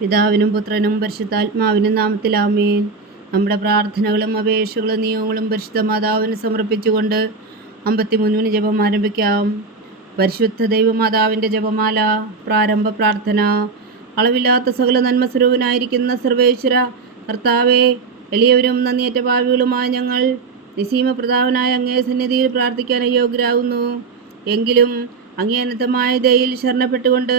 പിതാവിനും പുത്രനും പരിശുദ്ധാത്മാവിനും നാമത്തിൽ നാമത്തിലാമേൻ നമ്മുടെ പ്രാർത്ഥനകളും അപേക്ഷകളും നിയമങ്ങളും പരിശുദ്ധ മാതാവിന് സമർപ്പിച്ചുകൊണ്ട് അമ്പത്തിമൂന്നിന് ജപം ആരംഭിക്കാം. പരിശുദ്ധ ദൈവമാതാവിന്റെ ജപമാല പ്രാരംഭ പ്രാർത്ഥന അളവില്ലാത്ത സകല നന്മസ്വരൂപനായിരിക്കുന്ന സർവേശ്വര കർത്താവെ എളിയവരും നന്ദിയേറ്റ ഭാവികളുമായ ഞങ്ങൾ നിസീമ പ്രതാപനായ അങ്ങേ സന്നിധിയിൽ പ്രാർത്ഥിക്കാൻ അയോഗ്യരാകുന്നു എങ്കിലും അങ്ങേ അനന്തമായ ദയയിൽ ശരണപ്പെട്ടുകൊണ്ട്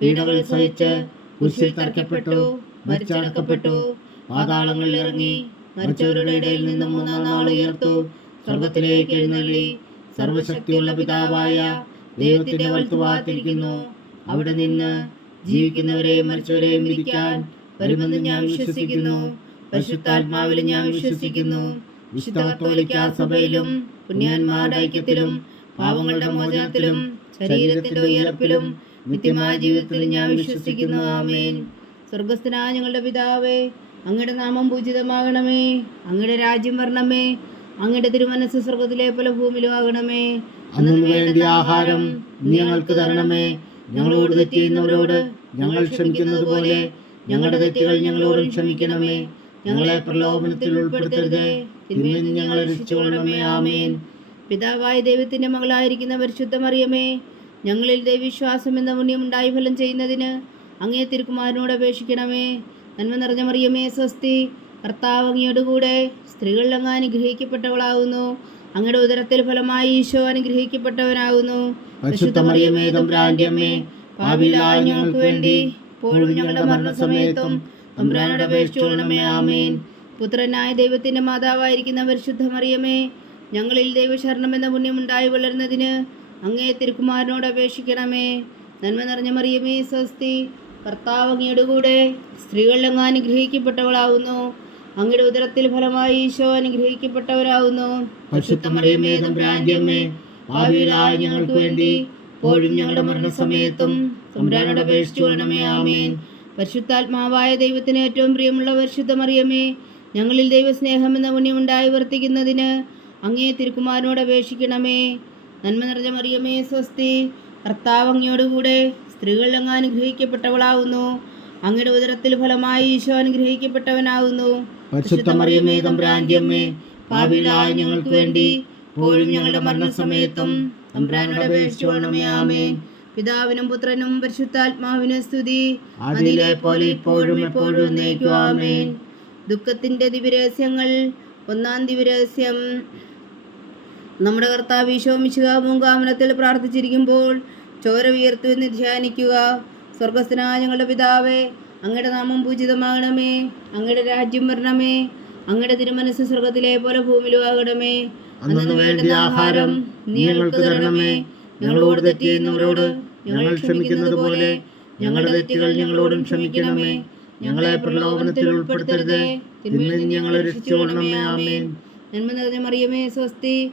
പീഡകൾ സഹിച്ച് കുരിശിൽ തറയ്ക്കപ്പെട്ടു മരിച്ചടക്കപ്പെട്ടു പാതാളങ്ങളിൽ ഇറങ്ങി മരിച്ചവരുടെ ഇടയിൽ നിന്ന് മൂന്നാം നാൾ ഉയർത്തു സ്വർഗത്തിലേക്ക് എഴുന്നള്ളി. സർവശക്തിയുള്ള പിതാവായ ദൈവത്തിന്റെ വലത്തുഭാഗത്തിരിക്കുന്നു. അവിടെ നിന്ന് ജീവിക്കുന്നവരെയും മരിച്ചവരെയും വിധിക്കാൻ വരുമെന്ന് ഞാൻ വിശ്വസിക്കുന്നു. പരിശുദ്ധാത്മാവിൽ ഞാൻ വിശ്വസിക്കുന്നു. വിശുദ്ധ കത്തോലിക്ക സഭയിലും പുണ്യാന്മാരുടെ ഐക്യത്തിലും പാവങ്ങളുടെ മോചനത്തിലും ശരീരത്തിന്റെ ഉയർപ്പിലും നിത്യമായ ജീവിതത്തിൽ ഞാൻ വിശ്വസിക്കുന്നു. ആമേൻ. സ്വർഗസ്ഥനായ ഞങ്ങളുടെ പിതാവേ അങ്ങയുടെ നാമം പൂജിതമാകണമേ. അങ്ങയുടെ രാജ്യം വരണമേ. അങ്ങയുടെ തിരുമനസ് സ്വർഗത്തിലെ പോലെ ഭൂമിയിലും ആകണമേ. അന്നു വേണ്ട ആഹാരം ഞങ്ങൾക്ക് തരണമേ. ഞങ്ങളോട് തെറ്റ് ചെയ്യുന്നവരോട് ഞങ്ങൾ ക്ഷമിക്കുന്നത് പോലെ ഞങ്ങളുടെ തെറ്റുകൾ ഞങ്ങളോടും ക്ഷമിക്കണമേ. ഞങ്ങളെ പ്രലോഭനത്തിൽ ഉൾപ്പെടുത്തരുതേ. നിന്ന് ഞങ്ങളെ രക്ഷിച്ചുകൊള്ളണമേ. ആമേൻ. പിതാവായ ദൈവത്തിന്റെ മകളായിരിക്കുന്ന പരിശുദ്ധ ഞങ്ങളിൽ ദൈവവിശ്വാസം എന്ന പുണ്യം ഉണ്ടായി ഫലം ചെയ്യുന്നതിന് അങ്ങേ തിരുക്കുമാരനോട് അപേക്ഷിക്കണമേ. നന്മ നിറഞ്ഞ മറിയമേ സ്വസ്തി. കർത്താവ് അങ്ങയോട് കൂടെ സ്ത്രീകളിൽ അങ്ങ് അനുഗ്രഹിക്കപ്പെട്ടവളാകുന്നു അങ്ങയുടെ ഉദരത്തിൽ ഫലമായി ഈശോ അനുഗ്രഹിക്കപ്പെട്ടവനാകുന്നു മറിയമേ ഞങ്ങൾക്ക് വേണ്ടി ഇപ്പോഴും ഞങ്ങളുടെ മരണസമയത്തും തമ്പുരാനോട് അപേക്ഷിച്ചുകൊള്ളണമേ ആമേൻ. പുത്രനായ ദൈവത്തിന്റെ മാതാവായിരിക്കുന്ന പരിശുദ്ധ മറിയമേ ഞങ്ങളിൽ ദൈവശരണം എന്ന പുണ്യം ഉണ്ടായി വളരുന്നതിന് അങ്ങേ തിരുക്കുമാരനോട് അപേക്ഷിക്കണമേ. നന്മ നിറഞ്ഞ മറിയമേ സ്വസ്തി. കർത്താവ് അങ്ങയുടെ കൂടെ സ്ത്രീകളിൽ അങ്ങ് അനുഗ്രഹിക്കപ്പെട്ടവളാവുന്നു. അങ്ങയുടെ ഉദരത്തിൽ ഫലമായി ഈശോ പാപികളായ ഞങ്ങൾക്ക് വേണ്ടി ഇപ്പോഴും ഞങ്ങളുടെ മരണസമയത്തും തമ്പ്രാനോട് അപേക്ഷിച്ചു കൊള്ളണമേ. ആമേൻ. പരിശുദ്ധാത്മാവായ ദൈവത്തിന് ഏറ്റവും പ്രിയമുള്ള പരിശുദ്ധ മറിയമേ ഞങ്ങളിൽ ദൈവസ്നേഹം എന്ന പുണ്യമുണ്ടായി വർത്തിക്കുന്നതിന് അങ്ങേ തിരുക്കുമാരനോട് അപേക്ഷിക്കണമേ. നന്മ നിറഞ്ഞ മറിയമേ സ്വസ്തി. കർത്താവ് അങ്ങയോടുകൂടെ സ്ത്രീകൾ അങ്ങ് അനുഗ്രഹിക്കപ്പെട്ടവളാവുന്നു. അങ്ങയുടെ ഉദരത്തിൽ ഫലമായി ഈശോ അനുഗ്രഹിക്കപ്പെട്ടവനാവുന്നു. ഞങ്ങൾക്ക് വേണ്ടി പോലും ഞങ്ങളുടെ മരണസമയത്തും തമ്പുരാനോട് പിതാവിനും പുത്രനും പരിശുദ്ധാത്മാവിനും സ്തുതി. അതിലെ പോലെ ഇപ്പോഴും എപ്പോഴും ദുഃഖത്തിന്റെ ദിവരഹസ്യങ്ങൾ ഒന്നാം ദിവരഹസ്യം നമ്മുടെ കർത്താവ് ഈശോമിശുക മൂങ്കാമനത്തിൽ പ്രാർത്ഥിച്ചിരിക്കുമ്പോൾ ചോര വിയർത്തു എന്ന് ധ്യാനിക്കുക. സ്വർഗസ്ഥനായ ഞങ്ങളുടെ പിതാവേ അങ്ങയുടെ നാമം പൂജിതമാകണമേ അങ്ങയുടെ രാജ്യം വരണമേ അങ്ങയുടെ തിരുമനസ് സ്വർഗത്തിലെ പോലെ ഭൂമിയിലും ആകണമേ അന്നു വേണ്ട ആഹാരം നീ ഞങ്ങൾക്ക് തരണമേ. ഞങ്ങളോട് തെറ്റിയുന്നവരോട് ഞങ്ങൾ ക്ഷമിക്കുന്നത് പോലെ ഞങ്ങളുടെ തെറ്റുകൾ ഞങ്ങളോടും ക്ഷമിക്കണമേ. ഞങ്ങളെ പ്രലോഭനത്തിൽ ഉൾപ്പെടുത്തരുത്. തിന്മയിൽ ഞങ്ങളെ രക്ഷിച്ചുകൊള്ളണമേ. ആമേൻ. നന്മ നിറഞ്ഞ മറിയമേ സ്വസ്തി.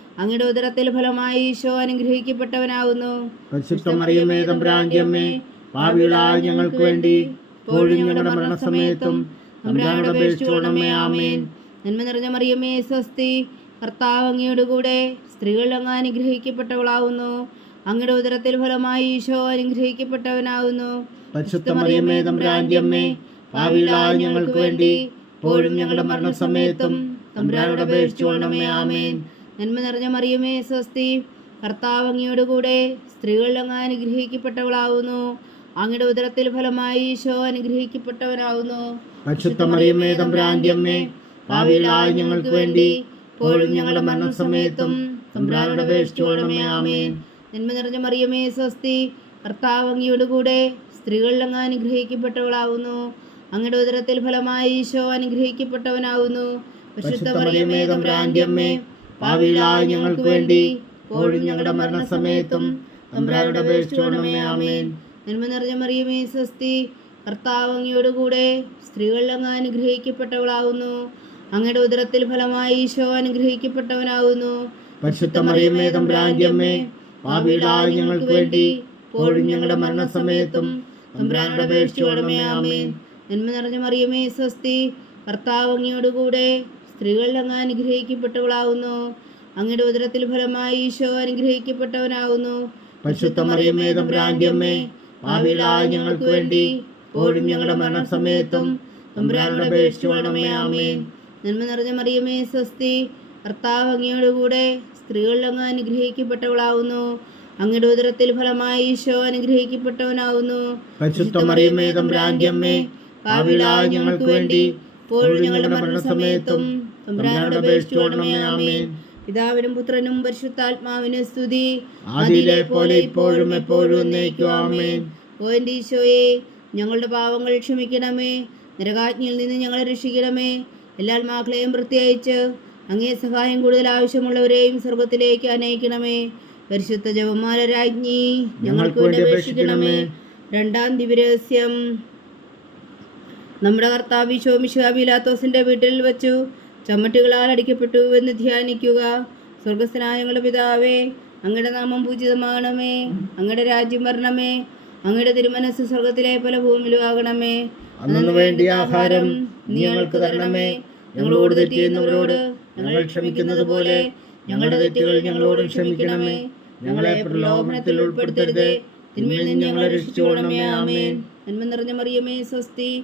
അങ്ങയുടെ ഉദരത്തിൽ ഫലമായി ഈശോ അനുഗ്രഹിക്കപ്പെട്ടവനാകുന്നു ഞങ്ങൾക്ക് വേണ്ടി ഇപ്പോഴും ഞങ്ങളുടെ മരണസമയത്തും തമ്പുരാനോട് ആമേൻ. നന്മ നിറഞ്ഞ മറിയമേ സ്വസ്തി കർത്താവ് അങ്ങയുടെ കൂടെ സ്ത്രീകൾ അങ്ങ് അനുഗ്രഹിക്കപ്പെട്ടവളാവുന്നു. അങ്ങയുടെ ഉദരത്തിൽ ഫലമായി ഈശോ അനുഗ്രഹിക്കപ്പെട്ടവനാവുന്നു. ഞങ്ങൾക്ക് വേണ്ടി ഇപ്പോഴും ഞങ്ങളുടെ മരണസമയത്തും തമ്പുരാനോട് ആമേൻ. നന്മ നിറഞ്ഞ മറിയമേ സ്വസ്തി. കർത്താവ് അങ്ങയുടെ കൂടെ സ്ത്രീകൾ അങ്ങ് അനുഗ്രഹിക്കപ്പെട്ടവളാവുന്നു. അങ്ങയുടെ ഉദരത്തിൽ ഫലമായി ഈശോ അനുഗ്രഹിക്കപ്പെട്ടവനാവുന്നു. മറിയമ്മേ തമ്പുരാന്റെ അമ്മേ ഭാവിയിലായ ഞങ്ങൾക്ക് വേണ്ടി ഇപ്പോഴും ഞങ്ങളുടെ മരണസമയത്തും തമ്പുരാനോട് അപേക്ഷിച്ചുകൊള്ളണമേ ആമേൻ. നന്മ നിറഞ്ഞ മറിയമേ സ്വസ്തി. കർത്താവ് അങ്ങയുടെ കൂടെ സ്ത്രീകൾ അങ്ങ് അനുഗ്രഹിക്കപ്പെട്ടവളാവുന്നു. അങ്ങയുടെ ഉദരത്തിൽ ഫലമായി ഈശോ അനുഗ്രഹിക്കപ്പെട്ടവനാവുന്നു. പരിശുദ്ധ മറിയമ്മേ തമ്പുരാന്റെ അമ്മേ ഭാവിയിലായ ഞങ്ങൾക്ക് വേണ്ടി ഇപ്പോഴും ഞങ്ങളുടെ മരണസമയത്തും തമ്പുരാനോട് അപേക്ഷിച്ചോണമേ ആമേൻ. നന്മ നിറഞ്ഞ മറിയമേ സ്വസ്തി കർത്താവ് അങ്ങയോട് കൂടെ സ്ത്രീകൾ അങ്ങ് അനുഗ്രഹിക്കപ്പെട്ടവളാവുന്നു. അങ്ങയുടെ ഉദരത്തിൽ ഫലമായി ഈശോ അനുഗ്രഹിക്കപ്പെട്ടവനാവുന്നു. പരിശുദ്ധ മറിയമ്മേ തമ്പുരാന്റെ അമ്മേ ഭാവിയിലായ ഞങ്ങൾക്ക് വേണ്ടി ഇപ്പോഴും ഞങ്ങളുടെ മരണസമയത്തും തമ്പ്രാനോട് അപേക്ഷിച്ചോണമേ ആമേൻ. നന്മ നിറഞ്ഞ മറിയമേ സ്വസ്തി കർത്താവ് സ്ത്രീകൾ അങ്ങ് അനുഗ്രഹിക്കപ്പെട്ടവളാവുന്നു. അങ്ങയുടെ ഉദരത്തിൽ ഫലമായി ഈശോ അനുഗ്രഹിക്കപ്പെട്ടവനാവുന്നു. ഭാവിയിലായ ഞങ്ങൾക്ക് വേണ്ടി പോഴും ഞങ്ങളുടെ മരണസമയത്തും സമയത്തും അപേക്ഷിച്ചുകൊള്ളണമേ ആമേൻ. നന്മ നിറഞ്ഞ മറിയമേ സ്വസ്തി കർത്താവ് അങ്ങയോട് കൂടെ സ്ത്രീകൾ അങ്ങ് അനുഗ്രഹിക്കപ്പെട്ടവളാവുന്നു. അങ്ങയുടെ ഉദരത്തിൽ ഫലമായി ഈശോ അനുഗ്രഹിക്കപ്പെട്ടവനാവുന്നു. ഭാവിയിലായ ഞങ്ങൾക്ക് വേണ്ടി പോഴും ഞങ്ങളുടെ മരണസമയത്തും തമ്പുരാനോട് ആമേൻ. പിതാവിനും പുത്രനും പരിശുദ്ധാത്മാവിന് സ്തുതി. അതിലെ പോലെ ഇപ്പോഴും എപ്പോഴും എന്നേക്കും ആമേൻ. ഓ എന്റെ ഈശോയെ ഞങ്ങളുടെ പാവങ്ങൾ ക്ഷമിക്കണമേ. നരകാജ്ഞയിൽ നിന്ന് ഞങ്ങളെ രക്ഷിക്കണമേ. എല്ലാ ആത്മാക്കളെയും പ്രത്യേകിച്ച് അങ്ങേ സഹായം കൂടുതൽ ആവശ്യമുള്ളവരെയും സ്വർഗത്തിലേക്ക് അനയിക്കണമേ. പരിശുദ്ധ ജപമാല രാജ്ഞി ഞങ്ങൾക്ക് വേണ്ടി അപേക്ഷിക്കണമേ. രണ്ടാം ദിവരഹസ്യം നമ്മുടെ കർത്താവ് ശോമിഷാബിലാത്തോസിന്റെ വീട്ടിൽ വെച്ചു. ചമ്മട്ടുകളാൽ അടിക്കപ്പെട്ടു എന്ന് ധ്യാനിക്കുക. സ്വർഗസ്ഥനായ ഞങ്ങളുടെ പിതാവേ അങ്ങയുടെ നാമം പൂജിതമാകണമേ. അങ്ങയുടെ രാജ്യം വരണമേ. അങ്ങയുടെ തിരുമനസ് സ്വർഗത്തിലെ പല ഭൂമിയിലും ആകണമേ അന്നു വേണ്ടി ആഹാരം ഞങ്ങൾക്ക് തരണമേ. ഞങ്ങളോട് തെറ്റ് ചെയ്യുന്നവരോട് ഞങ്ങൾ ക്ഷമിക്കുന്നത് പോലെ ഞങ്ങളുടെ തെറ്റുകൾ ഞങ്ങളോടും ക്ഷമിക്കണമേ. ഞങ്ങളെ പ്രലോഭനത്തിൽ ഉൾപ്പെടുത്തരുത്. തിന്മയിൽ നിന്ന് ഞങ്ങളെ രക്ഷിച്ചുകൊള്ളണമേ. ആമേൻ. നന്മ നിറഞ്ഞ മറിയമേ സ്വസ്തി.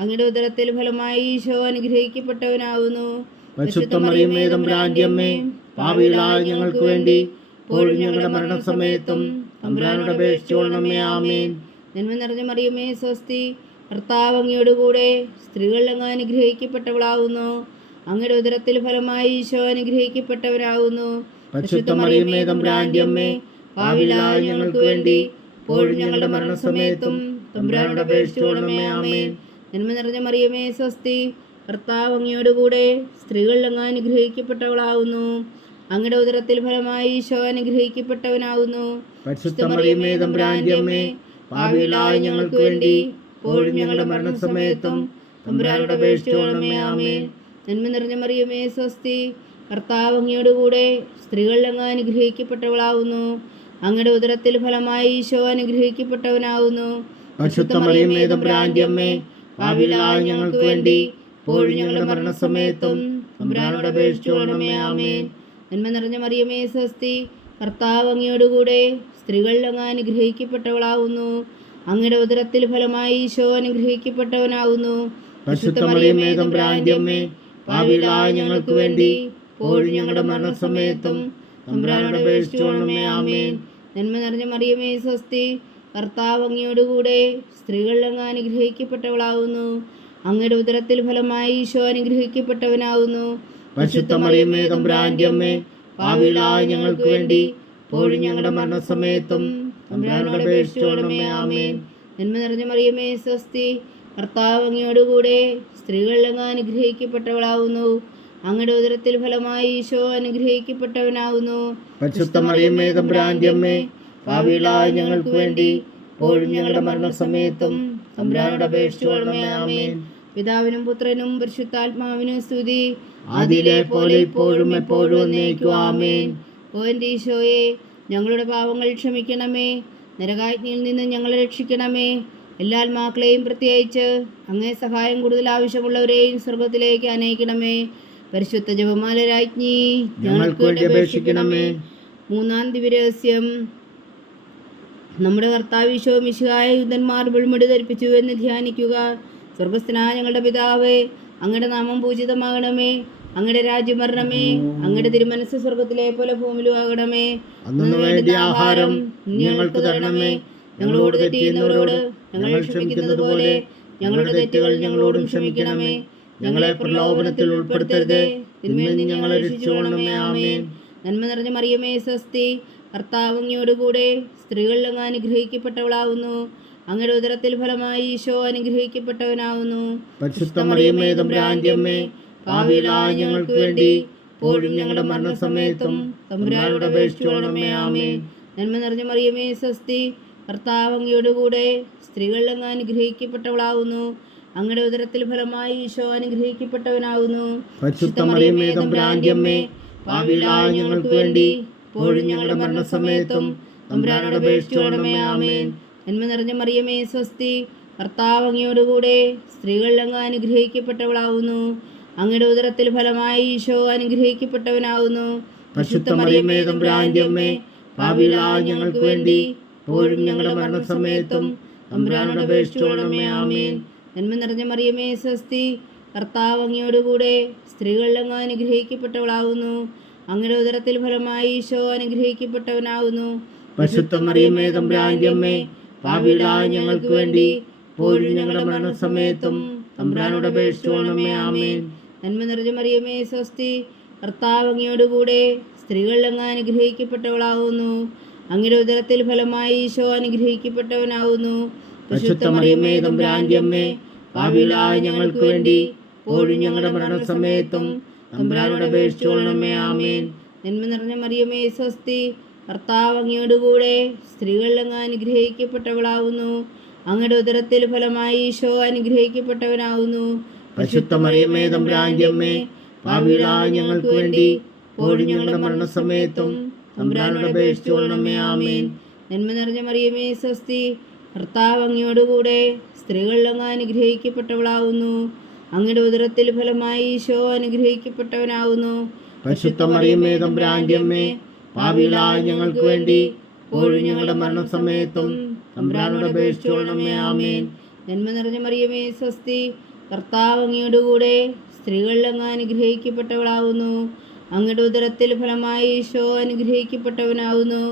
അങ്ങയുടെ ഉദരത്തിൽ ഫലമായി ഈശോ അനുഗ്രഹിക്കപ്പെട്ടവനാവുന്നു. ഭാവിയിലായ ഞങ്ങൾക്ക് വേണ്ടി പോഴും ഞങ്ങളുടെ മരണസമയത്തും തമ്പുരാനോട് അപേക്ഷിച്ചുകൊള്ളണമേ ആമേൻ. നന്മ നിറഞ്ഞ മറിയമ്മേ സ്വസ്തി കർത്താവ് അങ്ങയോട് കൂടെ സ്ത്രീകൾ അങ്ങ് അനുഗ്രഹിക്കപ്പെട്ടവളാവുന്നു. അങ്ങയുടെ ഉദരത്തിൽ ഫലമായി ഈശോ അനുഗ്രഹിക്കപ്പെട്ടവരാകുന്നു ഭാവിയിലായ ഞങ്ങൾക്ക് വേണ്ടി ഇപ്പോഴും ഞങ്ങളുടെ മരണസമയത്തും തമ്പുരാനോട് അപേക്ഷിച്ചുകൊള്ളണമേ ആമേൻ. നന്മ നിറഞ്ഞ മറിയമേ സ്വസ്തി. കർത്താവ് അങ്ങയോടുകൂടെ സ്ത്രീകൾ അങ്ങ് അനുഗ്രഹിക്കപ്പെട്ടവളാവുന്നു. അങ്ങയുടെ ഉദരത്തിൽ ഫലമായി ഈശോ അനുഗ്രഹിക്കപ്പെട്ടവനാവുന്നു. പരിശുദ്ധ മറിയമ്മേ തമ്പുരാന്റെ അമ്മേ ഭാവിയിലായ ഞങ്ങൾക്ക് വേണ്ടി ഇപ്പോഴും ഞങ്ങളുടെ മരണസമയത്തും തമ്പുരാനോട് അപേക്ഷിച്ചോളമേ നന്മ നിറഞ്ഞ മറിയമേ സ്വസ്തി. കർത്താവ് അങ്ങയോടുകൂടെ സ്ത്രീകൾ അങ്ങ് അനുഗ്രഹിക്കപ്പെട്ടവളാവുന്നു. അങ്ങയുടെ ഉദരത്തിൽ ഫലമായി ഈശോ അനുഗ്രഹിക്കപ്പെട്ടവനാവുന്നു. പരിശുദ്ധ മറിയമ്മേ തമ്പുരാന്റെ അമ്മേ ഭാവിയിലായ ഞങ്ങൾക്ക് വേണ്ടി ഇപ്പോഴും ഞങ്ങളുടെ മരണസമയത്തും അമ്പരാനോട് അപേക്ഷിച്ചുകൊള്ളണമേ ആമേൻ. നന്മ നിറഞ്ഞ മറിയമേ സ്വസ്തി കർത്താവ് അങ്ങയോടുകൂടെ കൂടെ സ്ത്രീകൾ അങ്ങ് അനുഗ്രഹിക്കപ്പെട്ടവളാവുന്നു. അങ്ങയുടെ ഉദരത്തിൽ ഫലമായി ഈശോ അനുഗ്രഹിക്കപ്പെട്ടവനാവുന്നു. ഭാവിയിലായ ഞങ്ങൾക്ക് വേണ്ടി ഇപ്പോഴും ഞങ്ങളുടെ മരണസമയത്തും തമ്പുരാനോട് അപേക്ഷിച്ചുകൊള്ളണമേ ആമേൻ. നന്മ നിറഞ്ഞ മറിയമേ സ്വസ്തി കർത്താവ് അങ്ങയോടുകൂടെ സ്ത്രീകൾ അങ്ങ് അനുഗ്രഹിക്കപ്പെട്ടവളാവുന്നു. അങ്ങയുടെ ഉദരത്തിൽ ഫലമായി ഈശോ അനുഗ്രഹിക്കപ്പെട്ടവനാവുന്നു. പരിശുദ്ധ മറിയമ്മേ തമ്പുരാന്റെ അമ്മേ ഞങ്ങൾക്ക് വേണ്ടി ഇപ്പോഴും ഞങ്ങളുടെ മരണസമയത്തും തമ്പുരാനോട് അപേക്ഷിച്ചുകൊള്ളണമേ ആമേൻ. നന്മ നിറഞ്ഞ മറിയമേ സ്വസ്തി. കർത്താവ് അങ്ങയോടുകൂടെ സ്ത്രീകളിൽ അങ്ങ് അനുഗ്രഹിക്കപ്പെട്ടവളാവുന്നു. അങ്ങയുടെ ഉദരത്തിൽ ഫലമായി ഈശോ അനുഗ്രഹിക്കപ്പെട്ടവനാവുന്നു. പരിശുദ്ധ മറിയമ്മേ പാവികളായ ഞങ്ങൾക്ക് വേണ്ടി ഇപ്പോഴും ഞങ്ങളുടെ മരണസമയത്തും തമ്പുരാനോട് ആമേൻ. പിതാവിനും പുത്രനും പരിശുദ്ധാത്മാവിനും സ്തുതി. അതിലെ പോലെ ഇപ്പോഴും എപ്പോഴും എന്നേക്കും ആമേൻ. ഓ എന്റെ ഈശോയെ ഞങ്ങളുടെ പാവങ്ങൾ ക്ഷമിക്കണമേ. നരകാജ്ഞയിൽ നിന്ന് ഞങ്ങളെ രക്ഷിക്കണമേ. എല്ലാ ആത്മാക്കളെയും പ്രത്യേകിച്ച് അങ്ങേ സഹായം കൂടുതൽ ആവശ്യമുള്ളവരെയും സ്വർഗത്തിലേക്ക് അനയിക്കണമേ. പരിശുദ്ധ ജപമാല രാജ്ഞി ഞങ്ങൾക്ക് വേണ്ടി അപേക്ഷിക്കണമേ. മൂന്നാം ദിവരഹസ്യം നമ്മുടെ കർത്താവ് ഈശോ മിശിഹായ യുദ്ധന്മാർ വിൾമുടി ധരിപ്പിച്ചു എന്ന് ധ്യാനിക്കുക. സ്വർഗസ്ഥനായ ഞങ്ങളുടെ പിതാവേ അങ്ങയുടെ നാമം പൂജിതമാകണമേ. അങ്ങയുടെ രാജ്യം വരണമേ. അങ്ങയുടെ തിരുമനസ് സ്വർഗത്തിലെ പോലെ ഭൂമിയിലും ആകണമേ ആഹാരം ഞങ്ങൾക്ക് തരണമേ. ഞങ്ങളോട് തെറ്റിയുന്നവരോട് ഞങ്ങളെ ഞങ്ങൾ ക്ഷമിക്കുന്നത് പോലെ ഞങ്ങളുടെ തെറ്റുകൾ ഞങ്ങളോടും ക്ഷമിക്കണമേ. ഞങ്ങളെ പ്രലോഭനത്തിൽ ഉൾപ്പെടുത്തരുതേ. തിന്മയിൽ ഞങ്ങളെ രക്ഷിച്ചുകൊള്ളണമേ. ആമേൻ. നന്മ നിറഞ്ഞ മറിയമേ സ്വസ്തി. കർത്താവ് അങ്ങയോടുകൂടെ സ്ത്രീകളിൽ അങ്ങ് അനുഗ്രഹിക്കപ്പെട്ടവളാവുന്നു അങ്ങയുടെ ഉദരത്തിൽ ഫലമായി ഈശോ അനുഗ്രഹിക്കപ്പെട്ടവനാവുന്നു പരിശുദ്ധ മറിയമ്മേ തമ്പുരാന്റെ അമ്മേ പാവികളായ ഞങ്ങൾക്ക് വേണ്ടി ഇപ്പോഴും ഞങ്ങളുടെ മരണസമയത്തും തമ്പുരാനോട് അപേക്ഷിച്ചുകൊള്ളണമേ ആമേൻ. നന്മ നിറഞ്ഞ മറിയമേ സ്വസ്തി കർത്താവ് അങ്ങയോടുകൂടെ സ്ത്രീകളിൽ അങ്ങ് അനുഗ്രഹിക്കപ്പെട്ടവളാവുന്നു അങ്ങയുടെ ഉദരത്തിൽ ഫലമായി ഈശോ അനുഗ്രഹിക്കപ്പെട്ടവനാവുന്നു പരിശുദ്ധ മറിയമ്മേ തമ്പുരാന്റെ അമ്മേ പാവികളായ ഞങ്ങൾക്ക് വേണ്ടി ഇപ്പോഴും ഞങ്ങളുടെ മരണസമയത്തും തമ്പുരാനോട് അപേക്ഷിച്ചുകൊള്ളണമേ ആമേൻ. നന്മ നിറഞ്ഞ മറിയമേ സ്വസ്തി കർത്താവ് അങ്ങയോടുകൂടെ സ്ത്രീകളിൽ അങ്ങ് അനുഗ്രഹിക്കപ്പെട്ടവളാവുന്നു. അങ്ങയുടെ ഉദരത്തിൽ ഫലമായി ഈശോ അനുഗ്രഹിക്കപ്പെട്ടവനാവുന്നു. പരിശുദ്ധ മറിയമേ തമ്പുരാന്റെ അമ്മേ ഞങ്ങൾക്ക് വേണ്ടി ഇപ്പോഴും ഞങ്ങളുടെ മരണസമയത്തും തമ്പുരാനോട് അപേക്ഷിച്ചുകൊള്ളണമേ ആമേൻ. നന്മ നിറഞ്ഞ മറിയമേ സ്വസ്തി കർത്താവ് അങ്ങയോടുകൂടെ സ്ത്രീകളിൽ അങ്ങ് അനുഗ്രഹിക്കപ്പെട്ടവളാവുന്നു. അങ്ങയുടെ ഉദരത്തിൽ ഫലമായി ഈശോ അനുഗ്രഹിക്കപ്പെട്ടവനാകുന്നു. ഞങ്ങൾക്ക് വേണ്ടി ഇപ്പോഴും ഞങ്ങളുടെ മരണസമയത്തും തമ്പുരാനോട് അപേക്ഷിച്ചുകൊള്ളണമേ ആമേൻ. നന്മ നിറഞ്ഞ മറിയമേ സ്വസ്തി. കർത്താവ് അങ്ങയോടുകൂടെ സ്ത്രീകൾ അങ്ങ് അനുഗ്രഹിക്കപ്പെട്ടവളാവുന്നു അങ്ങയുടെ ഉദരത്തിൽ ഫലമായി ഈശോ അനുഗ്രഹിക്കപ്പെട്ടവനാവുന്നു അമ്മേ ഞങ്ങൾക്ക് വേണ്ടി പോഴും ഞങ്ങളുടെ മരണസമയത്തും തമ്പുരാനോട് അപേക്ഷിച്ചുകൊള്ളണമേ ആമേൻ. നന്മ നിറഞ്ഞ മറിയമേ സ്വസ്തി. കർത്താവ് അങ്ങയോടുകൂടെ സ്ത്രീകളിൽ അങ്ങ് അനുഗ്രഹിക്കപ്പെട്ടവളാവുന്നു. അങ്ങയുടെ ഉദരത്തിൽ ഫലമായി ഈശോ അനുഗ്രഹിക്കപ്പെട്ടവനാവുന്നു. പരിശുദ്ധ മറിയമ്മേ തമ്പുരാന്റെ ഭാവിയിലായി ഞങ്ങൾക്ക് വേണ്ടി ഇപ്പോഴും ഞങ്ങളുടെ മരണസമയത്തും തമ്പുരാനോട് അപേക്ഷിച്ചുകൊള്ളണമേ ആമേൻ. നന്മ നിറഞ്ഞ മറിയമേ സ്വസ്തി. കർത്താവ് അങ്ങയോടുകൂടെ സ്ത്രീകളിലങ്ങ് അനുഗ്രഹിക്കപ്പെട്ടവളാവുന്നു. അങ്ങയുടെ ഉദരത്തിൽ ഫലമായി ഈശോ അനുഗ്രഹിക്കപ്പെട്ടവനാവുന്നു. പരിശുദ്ധ മറിയമ്മേ തമ്പുരാന്റെ അമ്മേ പാവികളായ ഞങ്ങൾക്ക് വേണ്ടി ഇപ്പോഴും ഞങ്ങളുടെ മരണസമയത്തും തമ്പുരാനോട് ആമേൻ. നന്മ നിറഞ്ഞ മറിയമേ സ്വസ്തി കർത്താവ് അങ്ങയോടുകൂടെ സ്ത്രീകളിൽ അങ്ങ് അനുഗ്രഹിക്കപ്പെട്ടവളാവുന്നു. അങ്ങയുടെ ഉദരത്തിൽ ഫലമായി ഈശോ അനുഗ്രഹിക്കപ്പെട്ടവനാവുന്നു.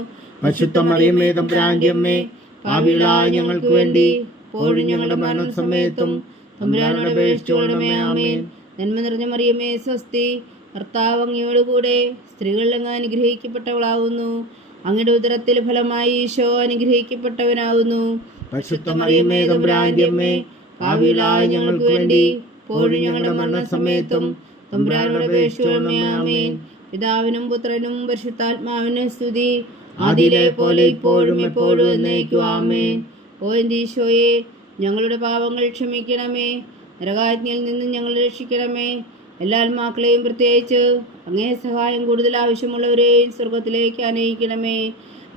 പരിശുദ്ധ മറിയമ്മേ തമ്പുരാന്റെ അമ്മേ പാവികളായ ഞങ്ങൾക്ക് വേണ്ടി ഇപ്പോഴും ഞങ്ങളുടെ മരണസമയത്തും തമ്പുരാനോട് അപേക്ഷിച്ചുകൊള്ളണമേ ആമേൻ. നന്മ നിറഞ്ഞ മറിയമേ സ്വസ്തി. കർത്താവ് അങ്ങയോടുകൂടെ സ്ത്രീകൾ അങ്ങ് അനുഗ്രഹിക്കപ്പെട്ടവളാവുന്നു. അങ്ങയുടെ ഉദരത്തിൽ ഫലമായി ഈശോ അനുഗ്രഹിക്കപ്പെട്ടവനാവുന്നു. പരിശുദ്ധ മറിയമ്മേ തമ്പുരാന്റെ അമ്മേ പാവികളായ ഞങ്ങൾക്ക് വേണ്ടി പോഴും ഞങ്ങളുടെ മരണസമയത്തും തമ്പുരാനോട് അപേക്ഷിച്ചുകൊള്ളണമേ ആമേൻ. പിതാവിനും പുത്രനും പരിശുദ്ധാത്മാവിനും സ്തുതി. അതിലെ പോലെ ഇപ്പോഴും എപ്പോഴും എന്നേക്കും ആമേൻ. ഓ ഈശോയെ ഞങ്ങളുടെ പാപങ്ങൾ ക്ഷമിക്കണമേ. നരകാജ്ഞയിൽ നിന്ന് ഞങ്ങളെ രക്ഷിക്കണമേ. എല്ലാ ആത്മാക്കളെയും പ്രത്യേകിച്ച് അങ്ങേ സഹായം കൂടുതൽ ആവശ്യമുള്ളവരെയും സ്വർഗത്തിലേക്ക് അനയിക്കണമേ.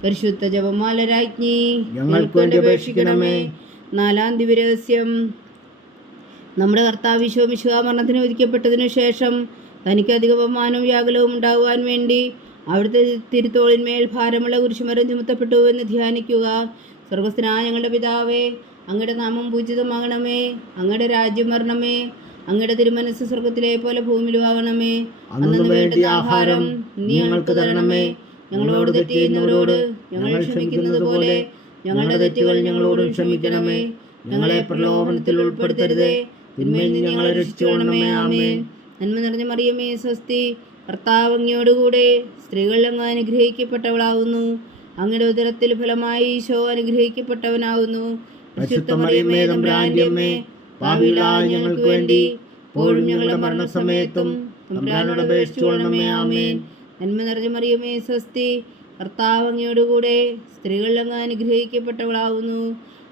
പരിശുദ്ധ ജപമാല രാജ്ഞി ഞങ്ങൾക്ക് വേണ്ടി അപേക്ഷിക്കണമേ. നാലാം ദിവരഹസ്യം നമ്മുടെ കർത്താവ് വിശ്വമിശുവ മരണത്തിന് വിധിക്കപ്പെട്ടതിനു ശേഷം തനിക്ക് അധിക ബഹുമാനവും വ്യാകുലവും ഉണ്ടാകുവാൻ വേണ്ടി അവിടുത്തെ തിരുത്തോളിന്മേൽ ഭാരമുള്ള കുരിശുമരം ചുമത്തപ്പെട്ടു എന്ന് ധ്യാനിക്കുക. സ്വർഗസ്ഥനായ ഞങ്ങളുടെ പിതാവേ അങ്ങയുടെ നാമം പൂജിതമാകണമേ. അങ്ങയുടെ രാജ്യം വരണമേ അങ്ങയുടെ തിരുമനസ് സ്വർഗത്തിലെ പോലെ ഭൂമിയിലും ആകണമേ അന്നു വേണ്ടിയ ആഹാരം നീ ഞങ്ങൾക്ക് തരണമേ. ഞങ്ങളോട് തെറ്റ് ചെയ്യുന്നവരോട് ഞങ്ങൾ ക്ഷമിക്കുന്നത് പോലെ ഞങ്ങളുടെ തെറ്റുകൾ ഞങ്ങളോടും ക്ഷമിക്കണമേ. ഞങ്ങളെ പ്രലോഭനത്തിൽ ഉൾപ്പെടുത്തരുതേ. തിന്മയിൽ നിന്ന് ഞങ്ങളെ രക്ഷിച്ചോണമേ ആമേ നന്മ നിറഞ്ഞ മറിയമേ സ്വസ്തി. കർത്താവ് അങ്ങയോടുകൂടെ സ്ത്രീകൾ അങ്ങ് അനുഗ്രഹിക്കപ്പെട്ടവളാവുന്നു. അങ്ങയുടെ ഉദരത്തിൽ ഫലമായി ഈശോ അനുഗ്രഹിക്കപ്പെട്ടവനാവുന്നു. പരിശുദ്ധ മറിയമ്മേ തമ്പുരാന്റെ അമ്മേ പാപികളായ ഞങ്ങൾക്ക് വേണ്ടി ഇപ്പോഴും ഞങ്ങളുടെ മരണസമയത്തും തമ്പ്രാനോട് അപേക്ഷിച്ചു കൊള്ളണമേ ആമേൻ. നന്മ നിറഞ്ഞ മറിയമേ സ്വസ്തി കർത്താവ് അങ്ങയോടുകൂടെ സ്ത്രീകൾ അങ്ങ് അനുഗ്രഹിക്കപ്പെട്ടവളാവുന്നു.